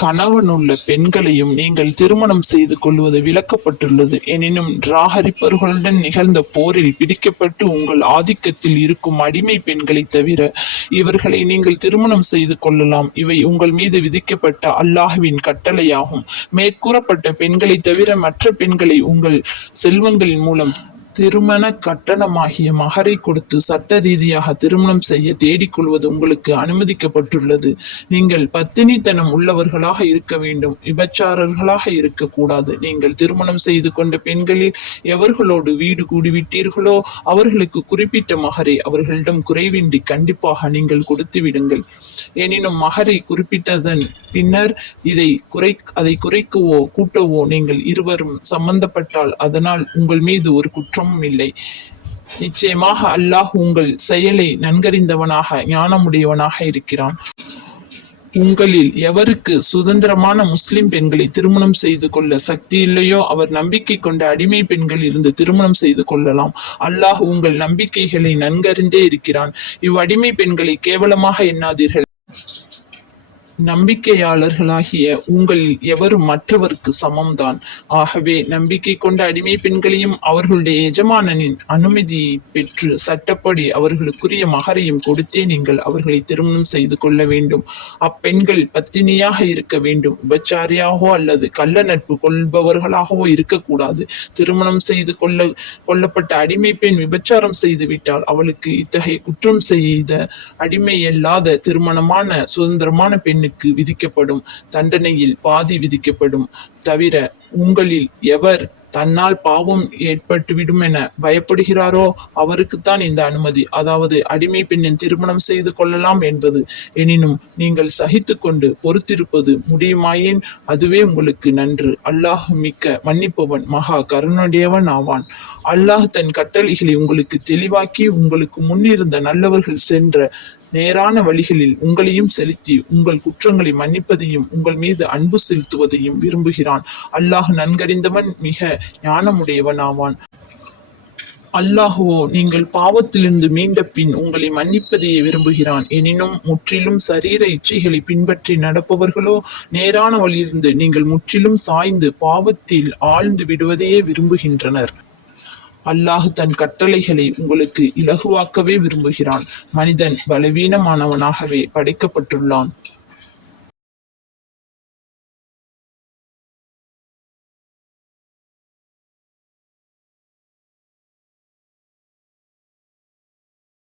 கணவன் உள்ள பெண்களையும் நீங்கள் திருமணம் செய்து கொள்வது விளக்கப்பட்டுள்ளது. எனினும் ராகரிப்பர்களுடன் நிகழ்ந்த போரில் பிடிக்கப்பட்டு உங்கள் ஆதிக்கத்தில் இருக்கும் அடிமை பெண்களை தவிர இவர்களை நீங்கள் திருமணம் செய்து கொள்ளலாம். இவை உங்கள் மீது விதிக்கப்பட்ட அல்லாஹ்வின் கட்டளையாகும். மேற்கூறப்பட்ட பெண்களை தவிர மற்ற பெண்களை உங்கள் செல்வங்களின் மூலம் திருமண கட்டணமாகிய மகரை கொடுத்து சட்ட ரீதியாக திருமணம் செய்ய தேடிக்கொள்வது உங்களுக்கு அனுமதிக்கப்பட்டுள்ளது. நீங்கள் பத்தினித்தனம் உள்ளவர்களாக இருக்க வேண்டும். விபச்சாரர்களாக இருக்கக்கூடாது. நீங்கள் திருமணம் செய்து கொண்ட பெண்களில் எவர்களோடு வீடு கூடிவிட்டீர்களோ அவர்களுக்கு குறிப்பிட்ட மகரை அவர்களிடம் குறைவின்றி கண்டிப்பாக நீங்கள் கொடுத்து விடுங்கள். எனினும் மகரை குறிப்பிட்டதன் பின்னர் இதை குறை அதை குறைக்கவோ கூட்டவோ நீங்கள் இருவரும் சம்பந்தப்பட்டால் அதனால் உங்கள் மீது ஒரு குற்றம் குற்றமும் இல்லை. நிச்சயமாக அல்லாஹ் உங்கள் செயலை நன்கறிந்தவனாக ஞானமுடையவனாக இருக்கிறான். உங்களில் எவருக்கு சுதந்திரமான முஸ்லிம் பெண்களை திருமணம் செய்து கொள்ள சக்தி இல்லையோ அவர் நம்பிக்கை கொண்ட அடிமை பெண்கள் இருந்து திருமணம் செய்து கொள்ளலாம். அல்லாஹ் உங்கள் நம்பிக்கைகளை நன்கறிந்தே இருக்கிறான். இவ்வடிமை பெண்களை கேவலமாக எண்ணாதீர்கள். நம்பிக்கையாளர்களாகிய உங்களில் எவரும் மற்றவருக்கு சமம்தான். ஆகவே நம்பிக்கை கொண்ட அடிமை பெண்களையும் அவர்களுடைய எஜமானனின் அனுமதியை பெற்று சட்டப்படி அவர்களுக்குரிய மகரையும் கொடுத்தே நீங்கள் அவர்களை திருமணம் செய்து கொள்ள வேண்டும். அப்பெண்கள் பத்தினியாக இருக்க வேண்டும். விபச்சாரியாகவோ அல்லது கள்ள நட்பு கொள்பவர்களாகவோ இருக்கக்கூடாது. திருமணம் செய்து கொள்ள கொல்லப்பட்ட அடிமை பெண் விபச்சாரம் செய்துவிட்டால் அவளுக்கு இத்தகைய குற்றம் செய்த அடிமை இல்லாத திருமணமான சுதந்திரமான பெண் பெண்ணுக்கு விதிக்கப்படும். தண்டனையில் பாதி விதிக்கப்படும். தவிர உங்களில் எவர் தன்னால் பாவம் ஏற்பட்டுவிடும் என பயப்படுகிறாரோ அவருக்குத்தான் இந்த அனுமதி. அதாவது அடிமை பெண்ணின் திருமணம் செய்து கொள்ளலாம் என்பது. எனினும் நீங்கள் சகித்து கொண்டு பொறுத்திருப்பது முடியுமாயின் அதுவே உங்களுக்கு நன்று. அல்லாஹ் மிக்க மன்னிப்பவன் மகா கருணுடையவன் ஆவான். அல்லாஹ் தன் கட்டளைகளை உங்களுக்கு தெளிவாக்கி உங்களுக்கு முன்னிருந்த நல்லவர்கள் சென்ற நேரான வழிகளில் உங்களையும் செலுத்தி உங்கள் குற்றங்களை மன்னிப்பதையும் உங்கள் மீது அன்பு செலுத்துவதையும் விரும்புகிறான். அல்லாஹ் நன்கறிந்தவன் மிக ஞானமுடையவன் ஆவான் அல்லாஹுவோ நீங்கள் பாவத்திலிருந்து மீண்ட பின் உங்களை மன்னிப்பதையே விரும்புகிறான். எனினும் முற்றிலும் சரீர இச்சைகளை பின்பற்றி நடப்பவர்களோ நேரான வழியிலிருந்து நீங்கள் முற்றிலும் சாய்ந்து பாவத்தில் ஆழ்ந்து விடுவதையே விரும்புகின்றனர். அல்லாஹ் தன் கட்டளைகளை உங்களுக்கு இலகுவாக்கவே விரும்புகிறான். மனிதன் பலவீனமானவனாகவே படைக்கப்பட்டுள்ளான்.